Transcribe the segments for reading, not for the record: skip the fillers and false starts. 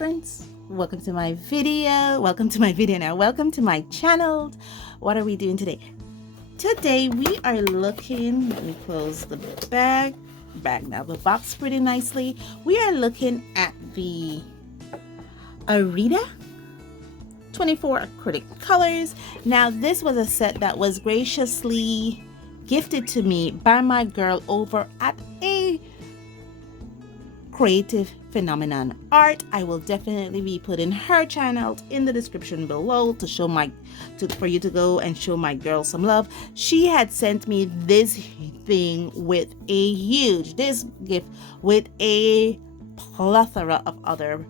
friends, welcome to my video. Welcome to my channel. What are we doing today? Today we are looking, let me close the bag now, the box pretty nicely. We are looking at the Arida 24 acrylic colors. Now this was a set that was graciously gifted to me by my girl over at a Creative Phenomenon Art. I will definitely be putting her channel in the description below to show for you to go and show my girl some love. She had sent me this thing with this gift with a plethora of other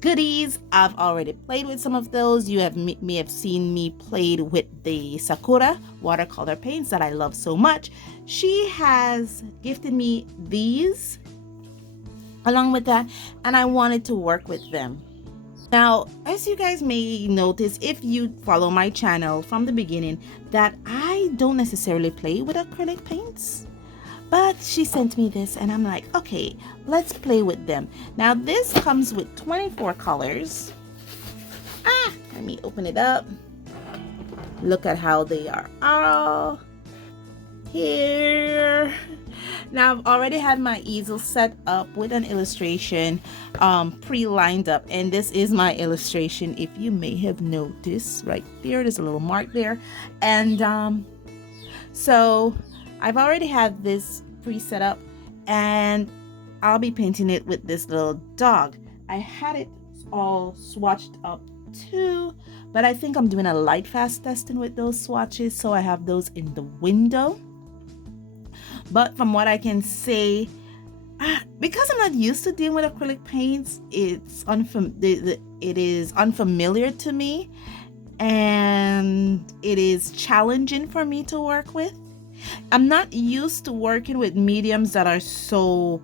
goodies. I've already played with some of those. You may have seen me played with the Sakura watercolor paints that I love so much. She has gifted me these along with that, and I wanted to work with them. Now, as you guys may notice if you follow my channel from the beginning, that I don't necessarily play with acrylic paints, but she sent me this and I'm like, okay, let's play with them. Now this comes with 24 colors. Let me open it up. Look at how they are all here. Now I've already had my easel set up with an illustration pre-lined up, and this is my illustration. If you may have noticed right there's a little mark there, and so I've already had this pre-set up, and I'll be painting it with this little dog. I had it all swatched up too, but I think I'm doing a light fast testing with those swatches, so I have those in the window. But from what I can say, because I'm not used to dealing with acrylic paints, it is unfamiliar to me, and it is challenging for me to work with. I'm not used to working with mediums that are so,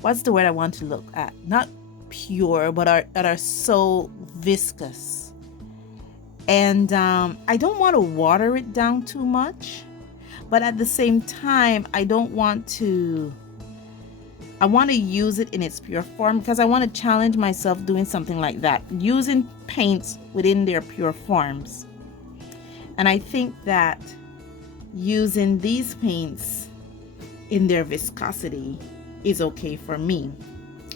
what's the word I want to look at? Not pure, but that are so viscous. And I don't want to water it down too much. But at the same time, I want to use it in its pure form, because I want to challenge myself doing something like that, using paints within their pure forms. And I think that using these paints in their viscosity is okay for me,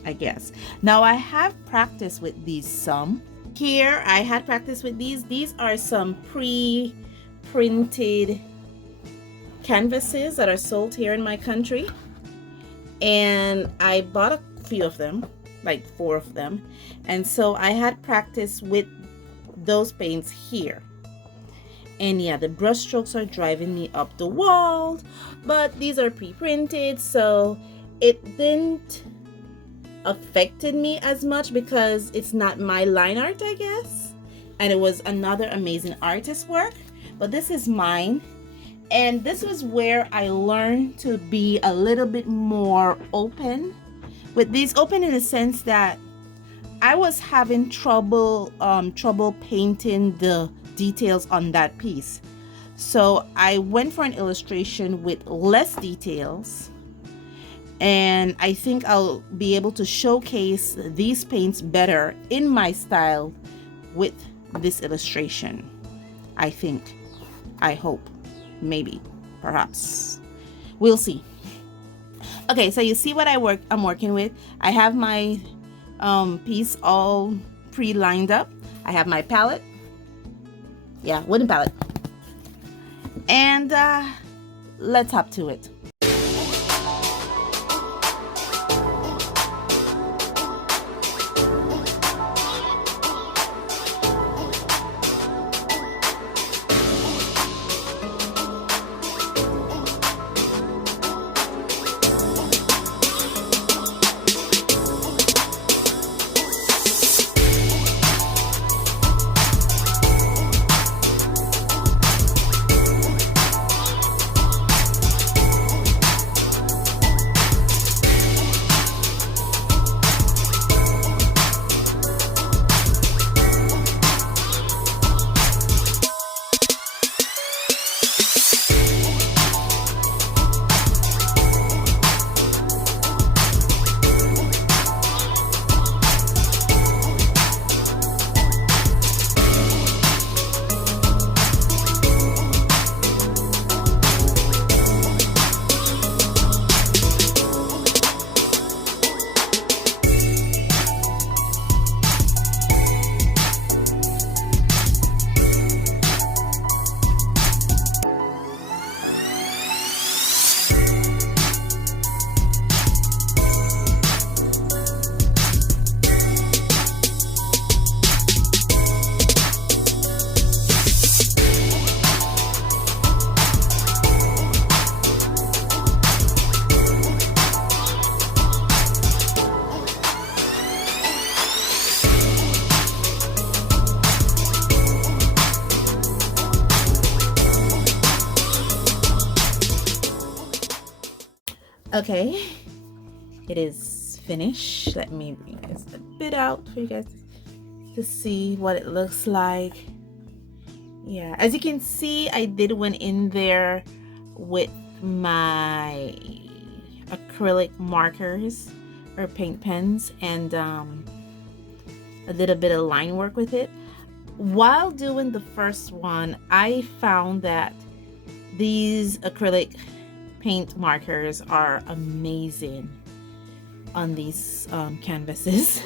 I guess. Now I have practiced with these some. Here I had practice with these. These are some pre-printed canvases that are sold here in my country, and I bought a few of them, like 4 of them, and so I had practice with those paints here. And yeah, the brush strokes are driving me up the wall, but these are pre-printed, so it didn't affected me as much because it's not my line art, I guess, and it was another amazing artist's work, but this is mine. And this was where I learned to be a little bit more open with these, open in the sense that I was having trouble painting the details on that piece. So I went for an illustration with less details, and I think I'll be able to showcase these paints better in my style with this illustration. I think, I hope. Maybe, perhaps, we'll see. Okay, so you see what I'm working with. I have my piece all pre-lined up. I have my palette, wooden palette, and let's hop to it. Okay, it is finished. Let me bring this a bit out for you guys to see what it looks like. Yeah, as you can see, I did went in there with my acrylic markers or paint pens, and I did a bit of line work with it. While doing the first one, I found that these acrylic paint markers are amazing on these canvases.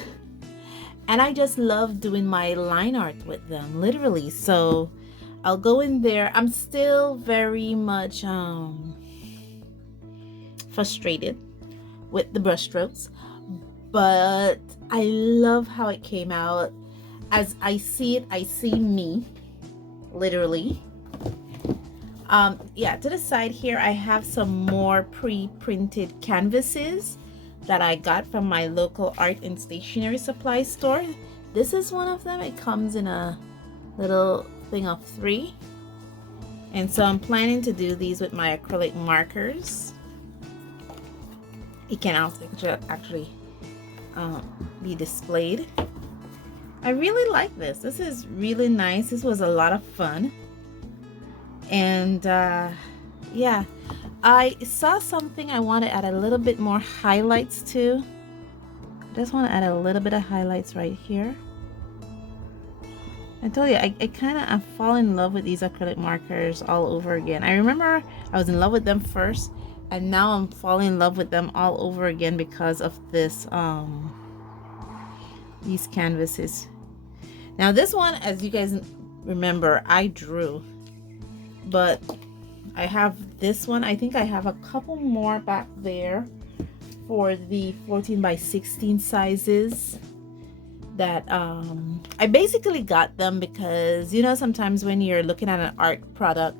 And I just love doing my line art with them, literally. So I'll go in there. I'm still very much frustrated with the brush strokes, but I love how it came out. As I see it, I see me, literally. Yeah, to the side here, I have some more pre-printed canvases that I got from my local art and stationery supply store. This is one of them. It comes in a little thing of 3. And so I'm planning to do these with my acrylic markers. It can also actually be displayed. I really like this. This is really nice. This was a lot of fun. And yeah, I saw something I want to add a little bit more highlights to. I just want to add a little bit of highlights right here. I told you, I kind of fall in love with these acrylic markers all over again. I remember I was in love with them first, and now I'm falling in love with them all over again because of this these canvases. Now this one, as you guys remember, I drew, but I have this one. I think I have a couple more back there for the 14 by 16 sizes that I basically got them because, you know, sometimes when you're looking at an art product,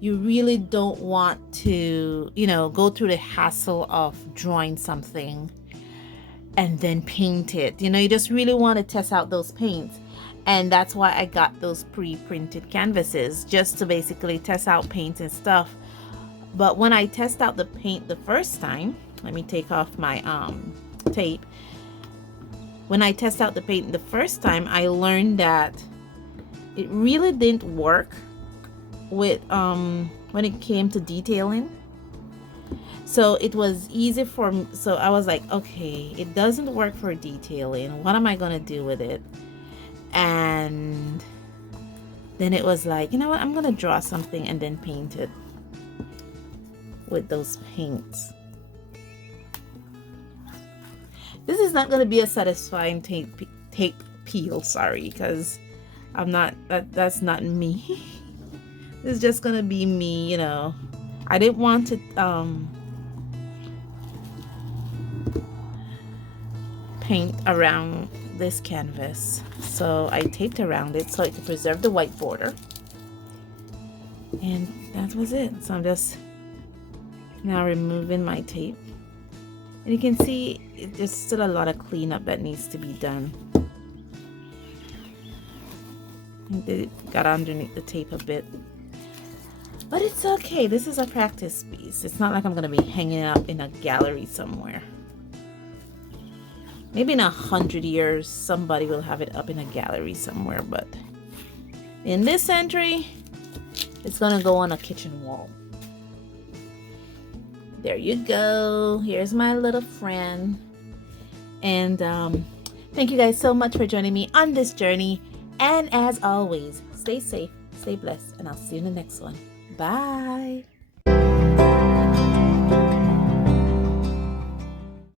you really don't want to, you know, go through the hassle of drawing something and then paint it. You know, you just really want to test out those paints. And that's why I got those pre-printed canvases, just to basically test out paints and stuff. But when I test out the paint the first time, let me take off my tape. When I test out the paint the first time, I learned that it really didn't work with when it came to detailing. So it was easy for me. So I was like, okay, it doesn't work for detailing. What am I gonna do with it? And then it was like, you know what, I'm gonna draw something and then paint it with those paints. This is not gonna be a satisfying tape peel, sorry, because I'm not, that's not me. This is just gonna be me, you know. I didn't want to paint around this canvas, so I taped around it so it could preserve the white border, and that was it. So I'm just now removing my tape, and you can see there's still a lot of cleanup that needs to be done. It got underneath the tape a bit, but it's okay. This is a practice piece. It's not like I'm gonna be hanging it up in a gallery somewhere. Maybe in 100 years, somebody will have it up in a gallery somewhere, but in this century, it's gonna go on a kitchen wall. There you go. Here's my little friend. And thank you guys so much for joining me on this journey. And as always, stay safe, stay blessed, and I'll see you in the next one. Bye.